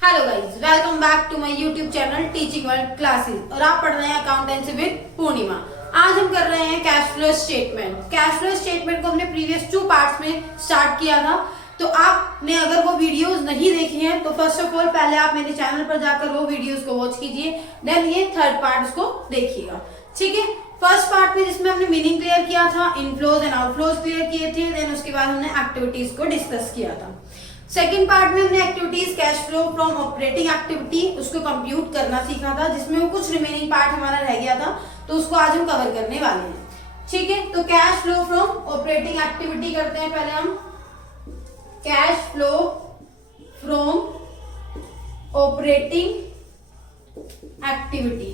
Hello guys, welcome back to my YouTube channel teaching world classes और आप पढ़ रहे हैं अकाउंटेंसी विद पूर्णिमा। आज हम कर रहे हैं cash flow statement. Cash flow statement को हमने प्रीवियस 2 पार्ट्स में स्टार्ट किया था, तो आपने अगर वो वीडियोस नहीं देखी हैं तो फर्स्ट ऑफ ऑल पहले आप मेरे चैनल पर जाकर वो वीडियोस को वॉच कीजिए, देन ये थर्ड पार्ट उसको देखिएगा। ठीक है, फर्स्ट पार्ट में जिसमें हमने मीनिंग क्लियर किया था, इनफ्लोज एंड आउटफ्लोज क्लियर किए थे, देन उसके बाद हमने एक्टिविटीज को डिस्कस किया था। सेकेंड पार्ट में हमने activities cash flow from operating activity उसको कंप्यूट करना सीखा था, जिसमें वो कुछ रिमेनिंग पार्ट हमारा रह गया था, तो उसको आज हम कवर करने वाले हैं। ठीक है, तो cash flow from operating activity करते हैं पहले हम। Cash flow from operating activity.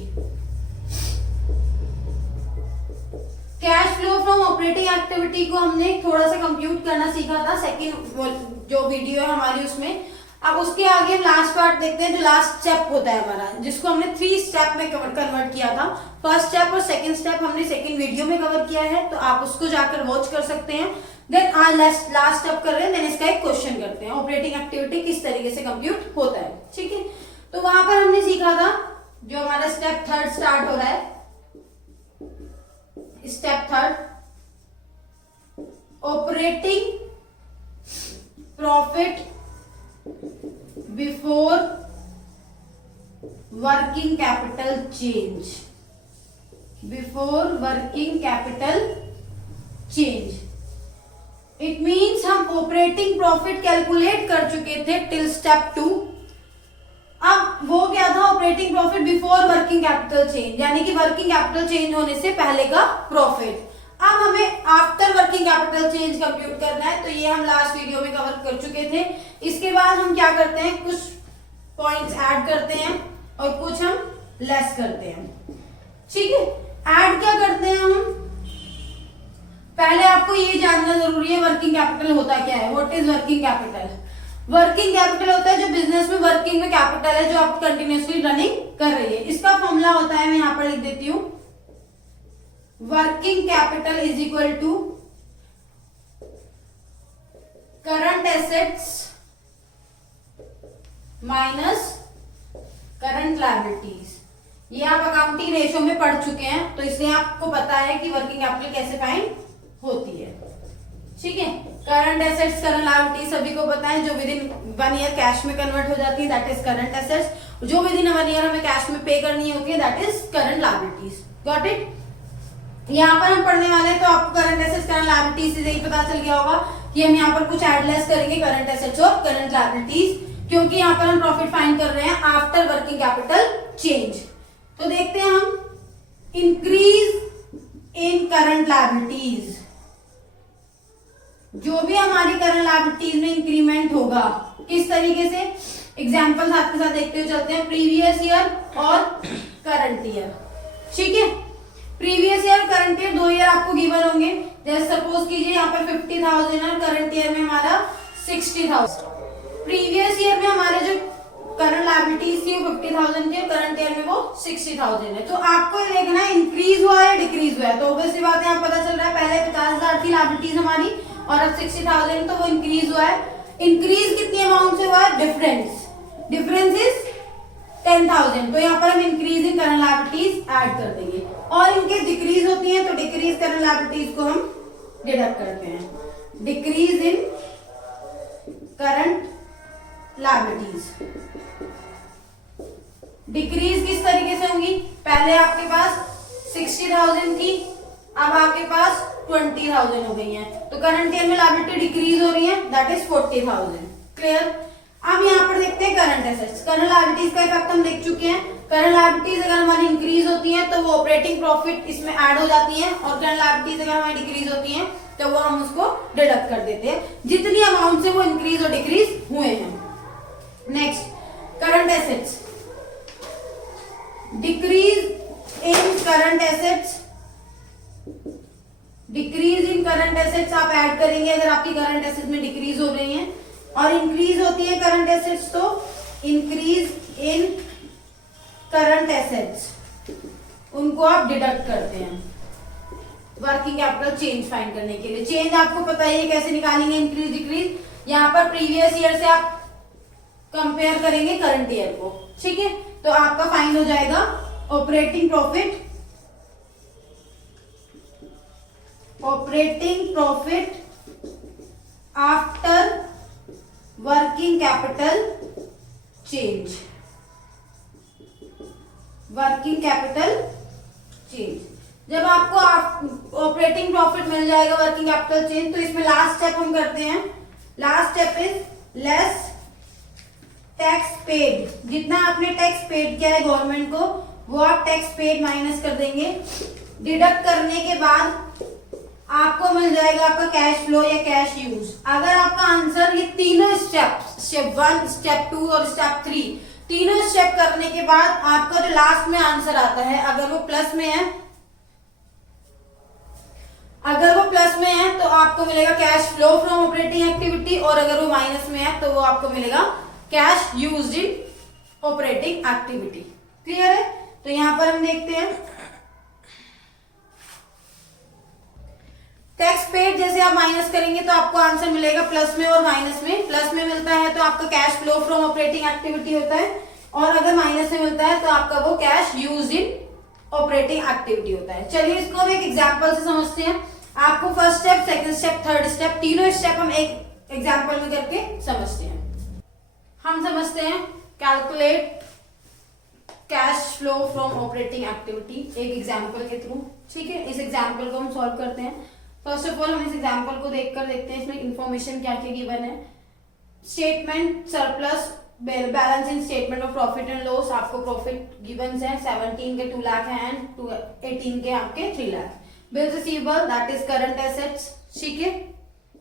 Cash flow from operating activity को हमने थोड़ा सा कंप्यूट करना सीखा था सेकंड जो वीडियो है हमारी उसमें। अब उसके आगे लास्ट पार्ट देखते हैं, जो लास्ट स्टेप होता है हमारा, जिसको हमने 3 स्टेप में कन्वर्ट किया था। फर्स्ट स्टेप और सेकंड स्टेप हमने सेकंड वीडियो में कवर किया है, तो आप उसको जाकर वॉच कर सकते हैं। देन आज लास्ट स्टेप कर रहे हैं, देन इसका एक क्वेश्चन करते हैं, ऑपरेटिंग एक्टिविटी किस तरीके से कंप्यूट होता है। ठीक है, तो वहां पर हमने सीखा था, जो हमारा स्टेप थर्ड स्टार्ट हो रहा है, step third, operating profit before working capital change. Before working capital change it means हम ऑपरेटिंग प्रॉफिट कैलकुलेट कर चुके थे टिल स्टेप 2। अब वो क्या था, operating profit before working capital change, यानी कि वर्किंग कैपिटल चेंज होने से पहले का प्रॉफिट। अब हमें after working capital change compute करना है, तो ये हम लास्ट वीडियो में कवर कर चुके थे। इसके बाद हम क्या करते हैं, कुछ पॉइंट्स ऐड करते हैं और कुछ हम लेस करते हैं। ठीक है, ऐड क्या करते हैं हम, पहले आपको ये जानना जरूरी है वर्किंग कैपिटल होता क्या है। What is working capital? Working capital होता है जो बिजनेस में वर्किंग में कैपिटल है, जो आप कंटिन्यूसली रनिंग कर रही है। इसका फॉर्मूला होता है, मैं यहां पर लिख देती हूं, working capital is equal to current assets minus current liabilities. ये आप अकाउंटिंग रेशो में पढ़ चुके हैं, तो इसलिए आपको पता है कि वर्किंग कैपिटल कैसे फाइंड होती है। ठीक है, करंट एसेट्स करंट लायबिलिटीज सभी को पता है, जो विद इन 1 ईयर कैश में कन्वर्ट हो जाती है, दैट इज करंट एसेट्स। जो विद इन 1 ईयर हमें कैश में पे करनी होती है, that is current liabilities. Got it? यहाँ पर हम पढ़ने वाले हैं, तो आपको करंट एसेट्स करंट लायबिलिटीज से यही पता चल गया होगा कि हम यहाँ पर कुछ एड लेस करेंगे करंट एसेट्स और करंट लायबिलिटीज, क्योंकि यहाँ पर हम प्रॉफिट फाइंड कर रहे हैं आफ्टर वर्किंग कैपिटल चेंज। तो देखते हैं हम, इंक्रीज इन करंट लायबिलिटीज, जो भी हमारी करंट लायबिलिटीज में इंक्रीमेंट होगा, किस तरीके से, एग्जांपल साथ के साथ देखते हुए चलते हैं, प्रीवियस ईयर और करंट ईयर। ठीक है, previous year current year 2 year आपको गिवन होंगे। जैसे सपोज कीजिए यहाँ पर 50,000 है, करंट ईयर में हमारा 60,000। प्रीवियस ईयर में हमारे जो करंट लायबिलिटीज थी वो 50,000 थी, करंट ईयर में वो 60,000 है। तो आपको देखना है इंक्रीज हुआ है डिक्रीज हुआ है, तो ऑब्वियसली बात है, यहाँ पता चल रहा है पहले 50,000 थी लायबिलिटीज हमारी और अब 60,000, तो वो इंक्रीज हुआ है। इंक्रीज कितनी अमाउंट से हुआ है, डिफरेंस इज 10,000, तो यहाँ पर हम increase in current liabilities add कर देंगे। और इनके डिक्रीज होती है, तो डिक्रीज करंट लायबिलिटीज को हम डिडक्ट करते हैं। Decrease in current liabilities, decrease किस तरीके से होंगी, पहले आपके पास 60,000 थी, अब आपके पास 20,000 हो गई है, तो करंट ईयर में लायबिलिटी डिक्रीज हो रही है, दैट इज 40,000। क्लियर? अब यहाँ पर देखते हैं करंट एसेट्स। करंट लायबिलिटीज का इफेक्ट हम देख चुके हैं। करंट लायबिलिटीज अगर हमारी इंक्रीज होती है तो वो ऑपरेटिंग प्रॉफिट इसमें ऐड हो जाती है, और करंट लायबिलिटीज अगर हमारी डिक्रीज होती है तो वो हम उसको डिडक्ट कर देते हैं, जितनी अमाउंट से वो इंक्रीज और डिक्रीज हुए हैं। Next, current assets, decrease in current assets, decrease in current assets आप ऐड करेंगे अगर आपकी करंट एसेट्स में डिक्रीज हो रही है, और इंक्रीज होती है करंट एसेट्स, तो इंक्रीज इन करंट एसेट्स उनको आप डिडक्ट करते हैं वर्किंग कैपिटल चेंज फाइंड करने के लिए। चेंज आपको पता ही है कैसे निकालेंगे, इंक्रीज डिक्रीज। यहाँ पर प्रीवियस ईयर से आप कंपेयर करेंगे करंट ईयर को, ठीक है। तो आपका फाइंड हो जाएगा operating profit after working capital change, working capital change. जब आपको ऑपरेटिंग प्रॉफिट मिल जाएगा वर्किंग कैपिटल चेंज, तो इसमें लास्ट स्टेप हम करते हैं। Last step is less tax paid. जितना आपने टैक्स पेड किया है गवर्नमेंट को, वो आप टैक्स पेड माइनस कर देंगे। डिडक्ट करने के बाद आपको मिल जाएगा आपका कैश फ्लो या कैश यूज। अगर आपका आंसर ये तीनों स्टेप 1, स्टेप 2 और स्टेप 3, तीनों स्टेप करने के बाद आपका जो लास्ट में आंसर आता है, अगर वो प्लस में है, तो आपको मिलेगा cash flow from operating activity, और अगर वो माइनस में है तो वो आपको मिलेगा cash used in operating activity. Clear है? तो यहां पर हम देखते हैं टैक्स पेड जैसे आप माइनस करेंगे तो आपको आंसर मिलेगा प्लस में और माइनस में। प्लस में मिलता है तो आपका cash flow from operating activity होता है, और अगर माइनस में मिलता है तो आपका वो cash used in operating activity होता है। चलिए इसको हम एक एग्जांपल से समझते हैं। आपको first step, second step, third step, तीनों स्टेप हम एक एग्जांपल में करके समझते हैं। हम समझते हैं calculate cash flow from operating activity एक एग्जांपल के थ्रू, ठीक है। इस एग्जांपल को हम सॉल्व करते हैं। फर्स्ट ऑफ ऑल हम इस एग्जांपल को देखकर देखते हैं इसमें इंफॉर्मेशन क्या क्या गिवन है। Statement surplus balance in statement of profit and loss. आपको प्रॉफिट गिवन है 17 के 2 लाख है एंड 18 के आपके 3 lakh. Bills receivable that is current assets, ठीक है,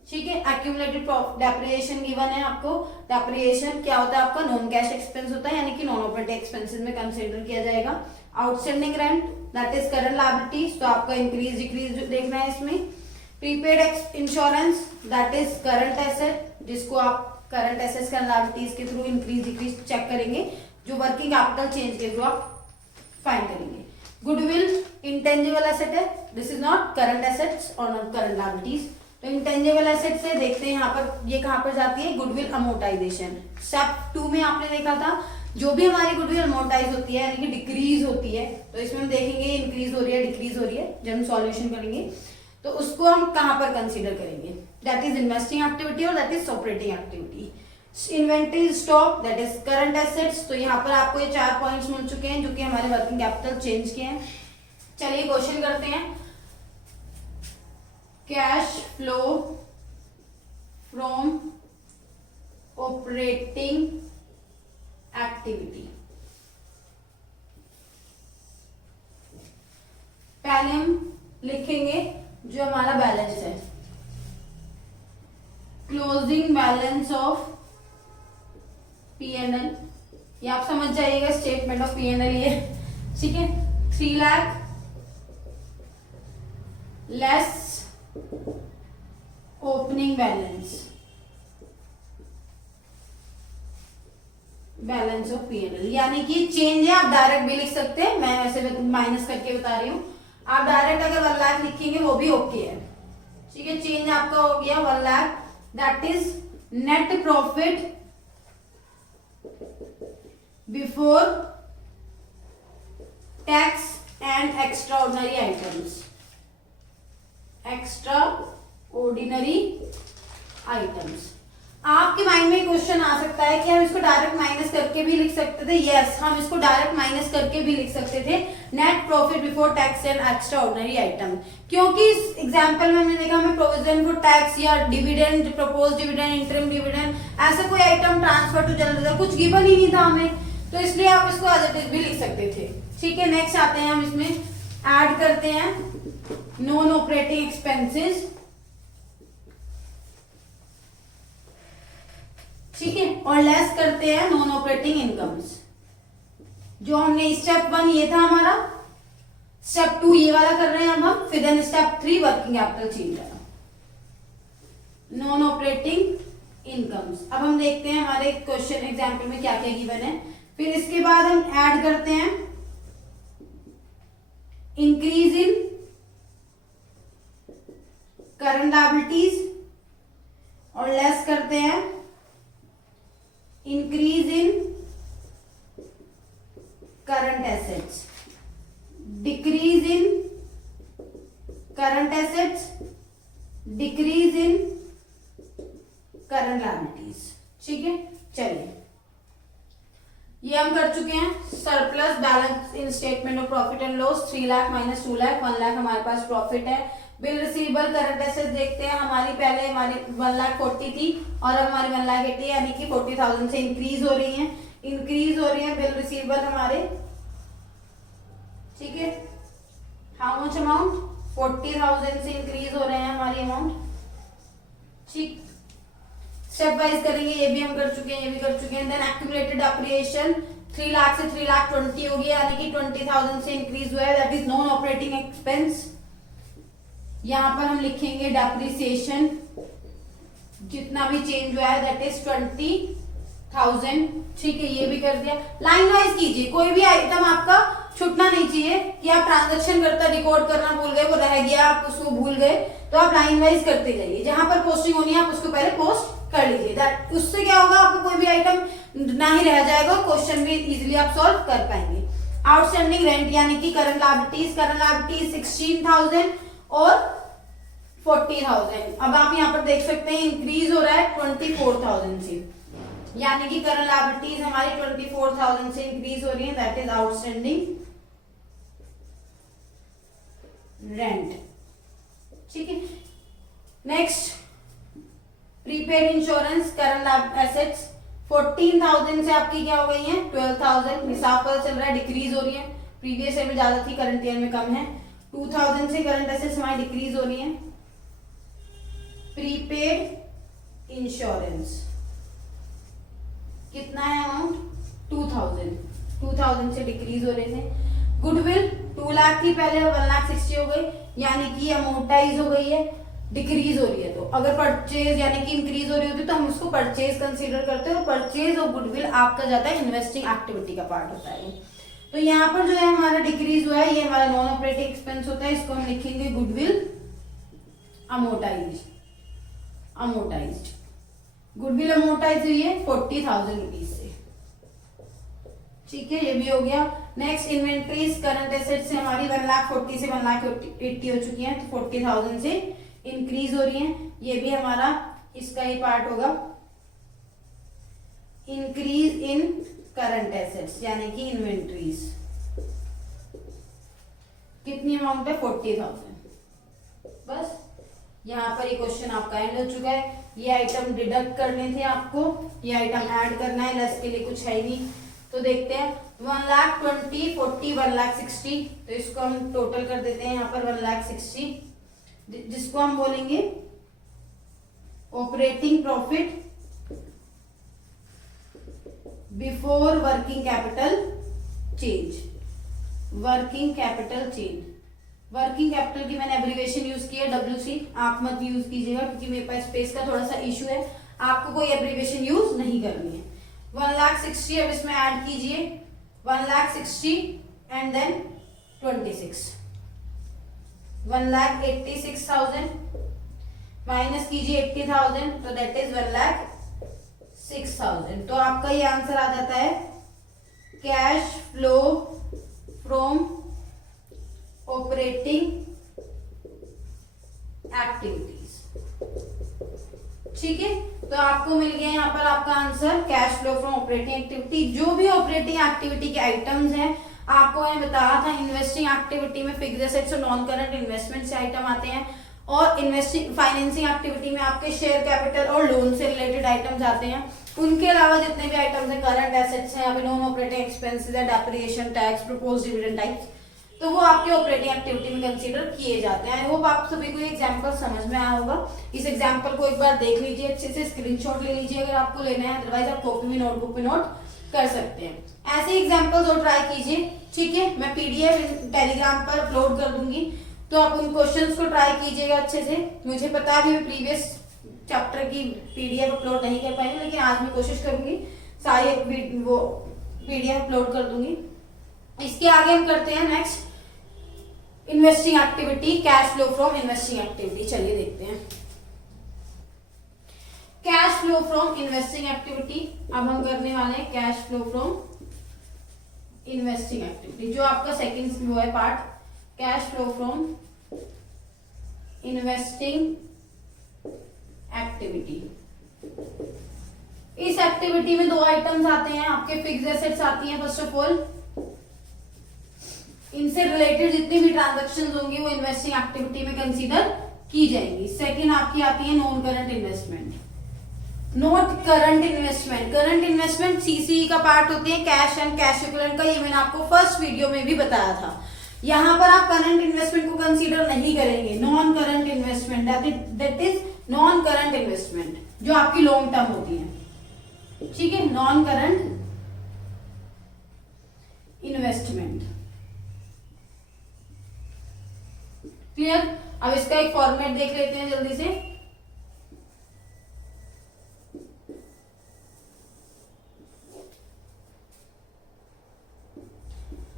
ठीक है। एक्यूमुलेटेड डेप्रिसिएशन गिवन है आपको। डेप्रिसिएशन क्या होता है? आपका नॉन कैश एक्सपेंस होता है, यानी कि नॉन ऑपरेटिंग एक्सपेंसेस में कंसीडर किया जाएगा। Outstanding rent that is current liabilities, तो आपका इंक्रीज डिक्रीज देखना है इसमें। Prepaid insurance that is current asset, जिसको आप करंट एसेट्स करंट लायबिलिटीज के थ्रू इंक्रीज डिक्रीज चेक करेंगे, जो वर्किंग कैपिटल चेंज के थ्रू आप फाइंड करेंगे। गुडविल इंटेंजिबल एसेट है, this is not current assets और नॉट करंट लायबिलिटीज। तो इंटेंजिबल एसेट से देखते हैं यहाँ पर ये कहाँ पर जाती है, गुडविल अमोर्टाइजेशन। स्टेप 2 में आपने देखा था जो भी हमारी गुडविल अमोर्टाइज होती है यानी कि डिक्रीज होती है, तो इसमें हम देखेंगे इंक्रीज हो रही है डिक्रीज हो रही है। जब हम सॉल्यूशन करेंगे तो उसको हम कहाँ पर कंसीडर करेंगे, दैट इज इन्वेस्टिंग एक्टिविटी और that is operating activity. Inventory stock that is current assets. तो यहाँ पर आपको ये 4 पॉइंट्स मिल चुके हैं जो कि हमारे वर्किंग कैपिटल चेंज के हैं। चलिए क्वेश्चन करते हैं। Cash flow from operating activity. पहले हम लिखेंगे जो हमारा बैलेंस है, क्लोजिंग बैलेंस ऑफ P&L। ये आप समझ जाइएगा स्टेटमेंट ऑफ P&L ये, ठीक है। 3 lakh less opening balance of P&L, यानी कि चेंज है। आप डायरेक्ट भी लिख सकते हैं, मैं वैसे माइनस करके बता रही हूं। आप डायरेक्ट अगर 1 लाख लिखेंगे वो भी ओके है, ठीक है। चेंज आपका हो गया 1 lakh, that is net profit before tax and extra ordinary items. Extra ordinary items. आपके माइंड में क्वेश्चन आ सकता है कि हम इसको डायरेक्ट माइनस करके भी लिख सकते थे। यस, हम इसको डायरेक्ट माइनस करके भी लिख सकते थे, net profit before tax and extra ordinary item, क्योंकि इस एग्जांपल में हमने देखा हमें प्रोविजन फॉर टैक्स या dividend, propose dividend, interim dividend, ऐसा कोई आइटम ट्रांसफर टू जनरल कुछ गिवन ही नहीं था हमें, तो इसलिए आप इसको एज इट इज भी लिख सकते थे, ठीक है। नेक्स्ट आते हैं हम इसमें ऐड करते हैं नॉन ऑपरेटिंग एक्सपेंसेस, ठीक है, और लेस करते हैं नॉन ऑपरेटिंग इनकम्स। जो हमने स्टेप 1 ये था हमारा, स्टेप 2 ये वाला कर रहे हैं हम, फिर then step 3 working capital change करना, नॉन ऑपरेटिंग इनकम्स। अब हम देखते हैं हमारे क्वेश्चन एग्जाम्पल में क्या क्या गिवन है। फिर इसके बाद हम ऐड करते हैं इंक्रीज इन करंट लायबिलिटीज और लेस करते हैं इंक्रीज करंट लायबिलिटीज। ठीक है, चलिए ये हम कर चुके हैं। Surplus balance in statement of profit and loss 3 lakh minus 2 lakh, 1 lakh हमारे पास प्रॉफिट है। बिल रिसीवेबल करंट एसेट्स देखते हैं, हमारी पहले हमारी 1,40,000 थी और अब हमारी 1,80,000 यानी कि 40,000 से इंक्रीज हो रही है, बिल रिसीवेबल हमारे। ठीक है, हाउ मच अमाउंट 40,000 से इंक्रीज हो रहे हैं हमारी अमाउंट। ठीक, स्टेप वाइज करेंगे, ये भी हम कर चुके हैं, ये भी कर चुके हैं। देन एक्यूमुलेटेड अप्रिसिएशन 3 लाख से 3,20,000 हो गया यानी कि 20,000 से इंक्रीज हुआ है, that is non operating expense. यहां पर हम लिखेंगे डेप्रिसिएशन, जितना भी चेंज हुआ है दैट इज 20,000। ठीक है, ये भी कर दिया। लाइन वाइज कीजिए, कोई भी आइटम आपका छूटना नहीं चाहिए कि आप ट्रांजैक्शन करता रिकॉर्ड करना भूल गए, वो रह गया, आप उसको भूल गए, तो आप लाइन वाइज करते जाइए। जहां पर पोस्टिंग होनी है आप उसको पहले पोस्ट कर लीजिए, दैट उससे क्या होगा, आपको कोई भी आइटम ना ही रह जाएगा, क्वेश्चन भी इजीली आप सॉल्व कर पाएंगे। आउटस्टैंडिंग रेंट यानी कि करंट लायबिलिटीज 16,000 और 40,000। अब आप यहाँ पर देख सकते हैं इंक्रीज हो रहा है 24,000 से, यानी कि करंट लायबिलिटीज हमारी 24,000 से इंक्रीज हो रही है, दैट इज आउटस्टैंडिंग रेंट। ठीक है, next prepaid insurance current assets 14,000 से आपकी क्या हो गई है 12,000। हिसाब पता चल रहा है डिक्रीज हो रही है, प्रीवियस ईयर में ज्यादा थी, करंट ईयर में कम है। 2,000 से करंट एसेट्स हमारी डिक्रीज हो रही है। प्रीपेड इंश्योरेंस कितना है अमाउंट 2,000 से डिक्रीज हो रहे थे। गुडविल 2 लाख थी पहले, 1,60,000 हो गई, यानी कि अमोर्टाइज हो गई है, डिक्रीज हो रही है। तो अगर परचेज यानी कि इंक्रीज हो रही होती तो हम उसको परचेज कंसीडर करते हैं, और परचेज और गुडविल आपका जाता है इन्वेस्टिंग एक्टिविटी का पार्ट होता है। तो यहाँ पर जो है हमारा डिक्रीज हुआ है, ये हमारा नॉन ऑपरेटिंग एक्सपेंस होता है, इसको हम लिखेंगे गुडविल अमोर्टाइज्ड। गुडविल अमोर्टाइज हुई है 40,000 रुपीज से। ठीक है, ये भी हो गया। नेक्स्ट इन्वेंट्रीज करंट एसेट से हमारी 1,40,000 से 1,80,000 हो चुकी है, तो 40,000 से इंक्रीज हो रही है, ये भी हमारा इसका ही पार्ट होगा। इंक्रीज इन करंट एसेट्स यानी कि इन्वेंट्रीज कितनी अमाउंट है 40,000। बस यहाँ पर ये क्वेश्चन आपका एंड हो चुका है। ये आइटम डिडक्ट करने थे आपको, ये आइटम ऐड करना है, लेस के लिए कुछ है ही नहीं। तो देखते हैं 1,20,000 40 1,60,000, तो इसको हम टोटल कर देते हैं यहाँ पर 1,60,000, जिसको हम बोलेंगे operating profit before working capital change. Working capital की मैंने एब्रीविएशन यूज की है WC, आप मत यूज कीजिएगा क्योंकि मेरे पास स्पेस का थोड़ा सा इशू है, आपको कोई एब्रीविएशन यूज नहीं करनी है। 1,60,000 अब इसमें ऐड कीजिए 1,60,000 एंड देन 26 1,86,000 माइनस कीजिए 80,000, तो दैट इज 1,06,000। तो आपका ये आंसर आ जाता है cash flow from operating activities. ठीक है, तो आपको मिल गया यहाँ पर आपका answer cash flow from operating activity. जो भी ऑपरेटिंग एक्टिविटी के आइटम्स हैं, आपको मैंने बताया था इन्वेस्टिंग एक्टिविटी में फिक्स्ड एसेट्स और नॉन करंट इन्वेस्टमेंट से आइटम आते हैं, और इन्वेस्टिंग फाइनेंसिंग एक्टिविटी में आपके शेयर कैपिटल और लोन से रिलेटेड आइटम्स आते हैं। उनके अलावा जितने भी आइटम्स हैं, करंट एसेट्स हैं, अभी नॉन ऑपरेटिंग एक्सपेंसेस है, depreciation, tax, proposed dividend types, तो वो आपके ऑपरेटिंग एक्टिविटी में कंसीडर किए जाते हैं। आई होप आप सभी को एग्जांपल समझ में आया होगा। इस एग्जांपल को एक बार देख लीजिए, अच्छे से स्क्रीनशॉट ले लीजिए अगर आपको लेना है, अदरवाइज आप कॉपी में नोटबुक में नोट कर सकते हैं। ऐसे एग्जांपल्स और ट्राई कीजिए। ठीक है, मैं PDF टेलीग्राम पर अपलोड कर दूंगी, तो आप उन क्वेश्चंस को ट्राई कीजिएगा अच्छे से। मुझे पता है मैं प्रीवियस चैप्टर की PDF अपलोड नहीं कर पाई, लेकिन आज मैं कोशिश करूंगी सारी वो PDF अपलोड कर दूंगी। इसके आगे हम करते हैं next investing activity, cash flow from investing activity. चलिए देखते हैं cash flow from investing activity. अब हम करने वाले हैं cash flow from investing activity, जो आपका सेकंड वो है part, cash flow from investing activity. Activity में 2 आइटम्स आते हैं आपके, फिक्स्ड एसेट्स आती हैं फर्स्ट ऑफ ऑल, इनसे रिलेटेड जितनी भी ट्रांजैक्शंस होंगी वो इन्वेस्टिंग एक्टिविटी में कंसीडर की जाएंगी। सेकंड आपकी आती है non current investment. Not current investment, current investment CC का पार्ट होती है, कैश एंड कैश इक्विवेलेंट का, ये मैंने आपको फर्स्ट वीडियो में भी बताया था। यहाँ पर आप करंट इन्वेस्टमेंट को कंसीडर नहीं करेंगे, non current investment, that is non current investment जो आपकी लॉन्ग टर्म होती है, ठीक है, नॉन करंट इन्वेस्टमेंट। क्लियर? अब इसका एक फॉर्मेट देख लेते हैं जल्दी से।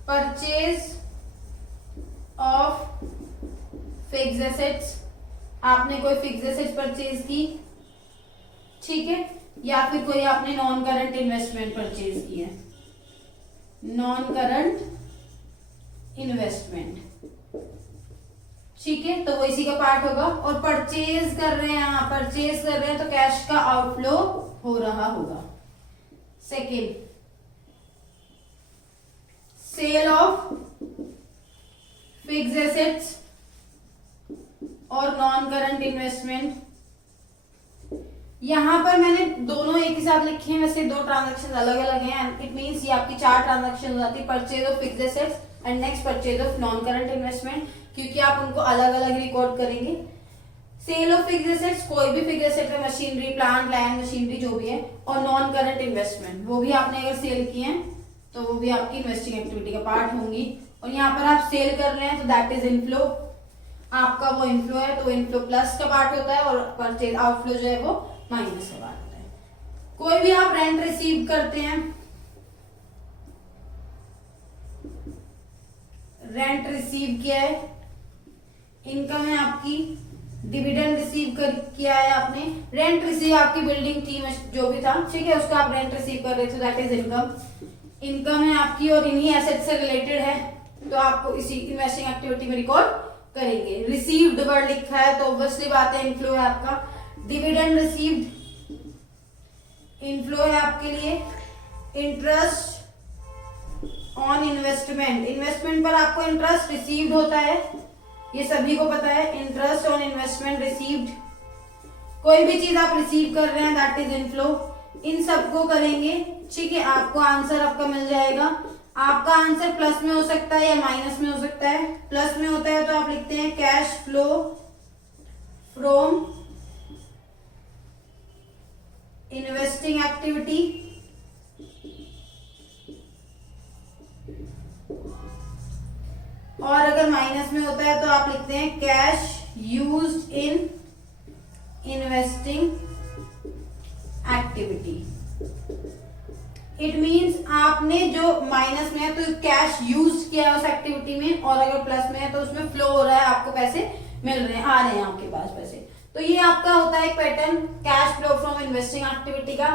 परचेज ऑफ फिक्स्ड एसेट्स, आपने कोई फिक्स्ड एसेट्स परचेज की, ठीक है, या फिर कोई आपने नॉन करंट इन्वेस्टमेंट परचेज की है, नॉन करंट इन्वेस्टमेंट, ठीक है, तो वो इसी का पार्ट होगा। और परचेज कर रहे हैं, परचेज कर रहे हैं तो कैश का आउटफ्लो हो रहा होगा। Second, sale of fixed assets और नॉन करंट इन्वेस्टमेंट, यहां पर मैंने दोनों एक ही साथ लिखे हैं, वैसे 2 ट्रांजैक्शन अलग अलग हैं, इट मींस ये आपकी 4 ट्रांजैक्शन हो जाती है, purchase of fixed assets and next purchase of non current investment, क्योंकि आप उनको अलग अलग रिकॉर्ड करेंगे। सेल ऑफ फिक्स्ड एसेट्स, कोई भी फिक्स्ड एसेट है, मशीनरी, प्लांट, लैंड, मशीनरी जो भी है, और नॉन करंट इन्वेस्टमेंट, वो भी आपने अगर सेल किए हैं तो वो भी आपकी इन्वेस्टिंग एक्टिविटी का पार्ट होंगी। और यहाँ पर आप सेल कर रहे हैं तो दैट इज इनफ्लो, आपका वो इनफ्लो है तो इनफ्लो प्लस का पार्ट होता है, और परचेज आउटफ्लो जो है वो माइनस का पार्ट होता है। कोई भी आप रेंट रिसीव करते हैं, रेंट रिसीव किया है, इनकम है आपकी, डिविडेंड रिसीव किया है आपने, रेंट रिसीव आपकी बिल्डिंग थी जो भी था, ठीक है, उसका आप रेंट रिसीव कर रहे थे, दैट इज इनकम, इनकम है आपकी और इन्हीं एसेट से रिलेटेड है, तो आपको इसी इन्वेस्टिंग एक्टिविटी में रिकॉर्ड करेंगे। रिसीव्ड वर्ड लिखा है तो ऑब्वियसली बात है इनफ्लो है आपका, डिविडेंड रिसीव्ड इनफ्लो है आपके लिए, इंटरेस्ट ऑन इन्वेस्टमेंट, इन्वेस्टमेंट पर आपको इंटरेस्ट रिसीव्ड होता है, ये सभी को पता है, इंटरेस्ट ऑन इन्वेस्टमेंट रिसीव्ड, कोई भी चीज आप रिसीव कर रहे हैं दैट इज इनफ्लो, इन सबको करेंगे, ठीक है, आपको आंसर आपका मिल जाएगा। आपका आंसर प्लस में हो सकता है या माइनस में हो सकता है, प्लस में होता है तो आप लिखते हैं cash flow from investing activity, और अगर माइनस में होता है तो आप लिखते हैं cash used in investing activity. It means आपने जो माइनस में है तो कैश यूज किया है उस एक्टिविटी में, और अगर प्लस में है तो उसमें फ्लो हो रहा है, आपको पैसे मिल रहे हैं, आ रहे हैं आपके पास पैसे। तो ये आपका होता है एक pattern, cash flow from investing activity का।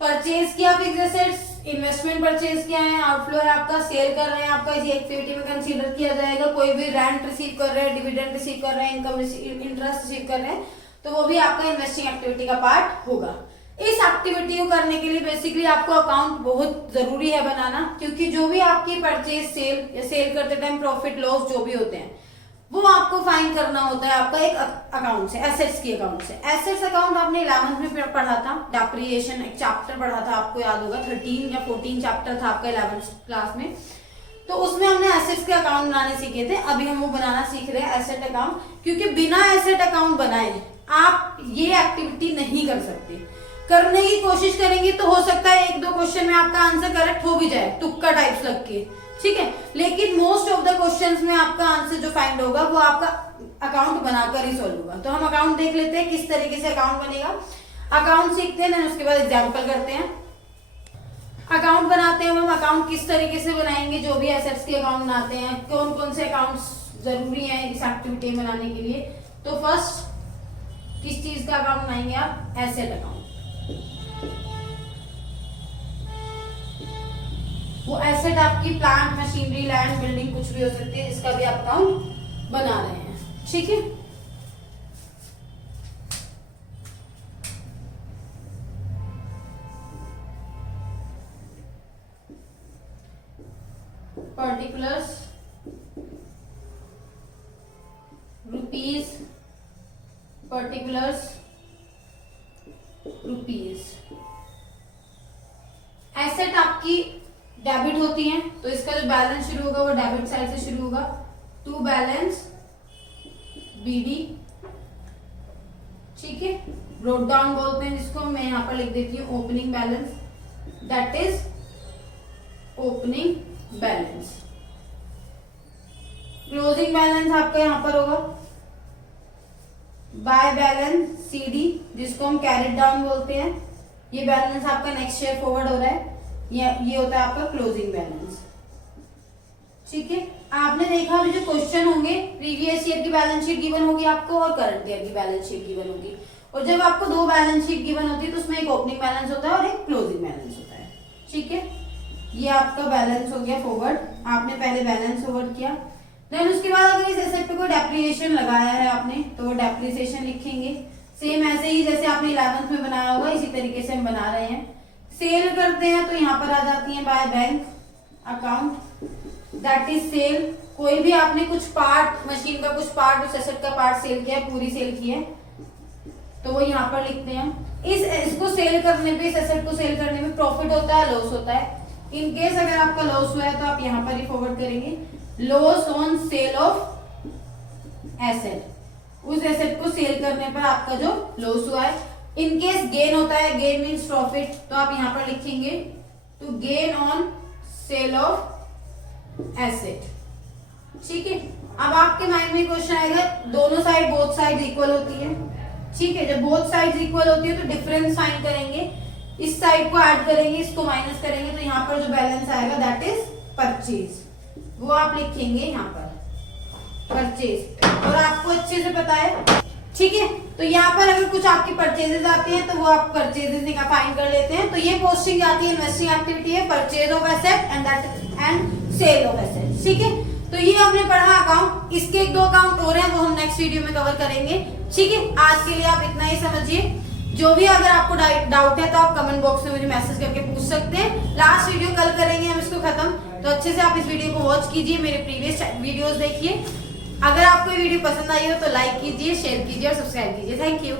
परचेज किया फिक्स्ड एसेट्स, इन्वेस्टमेंट परचेज किया है, आउटफ्लो है आपका, सेल कर रहे हैं आपका, इसी एक्टिविटी में कंसीडर किया जाएगा। कोई भी रेंट रिसीव कर रहे हैं, डिविडेंड रिसीव कर रहे हैं, इनकम इंटरेस्ट रिसीव कर रहे हैं, तो वो भी आपका इन्वेस्टिंग एक्टिविटी का पार्ट होगा। इस एक्टिविटी को करने के लिए बेसिकली आपको अकाउंट बहुत जरूरी है बनाना, क्योंकि जो भी आपकी परचेज सेल या सेल करते टाइम प्रॉफिट लॉस जो भी होते हैं वो आपको फाइंड करना होता है आपका एक अकाउंट से, एसेट्स की अकाउंट से। एसेट्स अकाउंट आपने 11th में पढ़ा था, डेप्रिसिएशन एक चैप्टर पढ़ा था, आपको याद होगा 13 या 14 चैप्टर था आपका 11th क्लास में, तो उसमें हमने एसेट्स के अकाउंट बनाने सीखे थे। अभी हम वो बनाना सीख रहे हैं एसेट अकाउंट, क्योंकि बिना एसेट अकाउंट बनाए आप ये एक्टिविटी नहीं कर सकते। करने की कोशिश करेंगे तो हो सकता है 1-2 क्वेश्चन में आपका आंसर करेक्ट हो भी जाए, तुक्का टाइप्स लग के, ठीक है, लेकिन मोस्ट ऑफ द क्वेश्चंस में आपका आंसर जो फाइंड होगा वो आपका अकाउंट बनाकर ही सॉल्व होगा। तो हम अकाउंट देख लेते हैं किस तरीके से अकाउंट बनेगा। अकाउंट सीखते हैं, उसके बाद एग्जाम्पल करते हैं। अकाउंट बनाते हैं हम, अकाउंट किस तरीके से बनाएंगे, जो भी एसेट्स के अकाउंट बनाते हैं, कौन कौन से अकाउंट्स जरूरी हैं इस एक्टिविटी में बनाने के लिए। तो फर्स्ट किस चीज का अकाउंट बनाएंगे आप, एसेट अकाउंट। वो एसेट आपकी प्लांट, मशीनरी, लैंड, बिल्डिंग कुछ भी हो सकती है, जिसका भी आप अकाउंट बना रहे हैं, ठीक है। particulars rupees, particulars rupees। Asset आपकी डेबिट होती है, तो इसका जो बैलेंस शुरू होगा वो डेबिट साइड से शुरू होगा। टू बैलेंस बीडी, ठीक है, ब्रोट डाउन बोलते हैं जिसको। मैं यहां पर लिख देती हूँ opening balance, that is opening balance. Closing balance आपका यहां पर होगा बाय बैलेंस सीडी, जिसको हम कैरेट डाउन बोलते हैं। ये बैलेंस आपका नेक्स्ट ईयर फॉरवर्ड हो रहा है, ये होता है आपका क्लोजिंग बैलेंस, ठीक है। आपने देखा अभी जो क्वेश्चन होंगे, प्रीवियस ईयर की बैलेंस शीट गिवन होगी आपको और करंट ईयर की बैलेंस शीट गिवन होगी। और जब आपको दो बैलेंस शीट गिवन होती है तो उसमें एक ओपनिंग बैलेंस होता है और एक क्लोजिंग बैलेंस होता है, ठीक है। ये आपका बैलेंस हो गया फॉरवर्ड, आपने पहले बैलेंस फॉरवर्ड किया। देन उसके बाद अगर इस एसेट पे कोई डेप्रिसिएशन लगाया है आपने तो वो डेप्रिसिएशन लिखेंगे। सेम ऐसे ही जैसे आपने 11th में बनाया होगा इसी तरीके से हम बना रहे हैं। सेल करते हैं तो यहाँ पर आ जाती है by bank account, that is sale. कोई भी आपने कुछ पार्ट, मशीन का कुछ पार्ट, उस एसेट का पार्ट सेल किया, पूरी सेल की है तो वो यहाँ पर लिखते हैं। इसको सेल करने पे, इस एसेट को सेल करने में प्रॉफिट होता है, लॉस होता है। इन केस अगर आपका लॉस हुआ है तो आप यहाँ पर ही फॉरवर्ड करेंगे loss on sale of asset, उस एसेट को सेल करने पर आपका जो लॉस हुआ है। इन केस गेन होता है, गेन मीन्स प्रॉफिट, तो आप यहां पर लिखेंगे to gain on sale of asset, ठीक है। अब आपके माइंड में क्वेश्चन आएगा, दोनों साइड, बोथ साइड इक्वल होती है, ठीक है। जब बोथ साइड इक्वल होती है तो डिफरेंस फाइंड करेंगे, इस साइड को ऐड करेंगे, इसको माइनस करेंगे, तो यहाँ पर जो बैलेंस आएगा दैट इज परचेज, वो आप लिखेंगे यहाँ पर परचेज। और आपको अच्छे से पता है, ठीक है। तो यहाँ पर अगर कुछ आपकी परचेजेस आती हैं तो वो आप परचेजेस फाइंड कर लेते हैं। तो ये पोस्टिंग आती है, इन्वेस्टिंग एक्टिविटी है, purchase of asset and sale of asset, ठीक है। तो ये हमने पढ़ा अकाउंट, इसके एक दो अकाउंट और हैं वो हम नेक्स्ट वीडियो में कवर करेंगे, ठीक है। आज के लिए आप इतना ही समझिए। जो भी अगर आपको डाउट है तो आप कमेंट बॉक्स में मुझे मैसेज करके पूछ सकते हैं। लास्ट वीडियो कल करेंगे हम इसको खत्म, तो अच्छे से आप इस वीडियो को वॉच कीजिए, मेरे प्रीवियस वीडियोस देखिए। अगर आपको ये वीडियो पसंद आई हो तो लाइक कीजिए, शेयर कीजिए और सब्सक्राइब कीजिए। Thank you.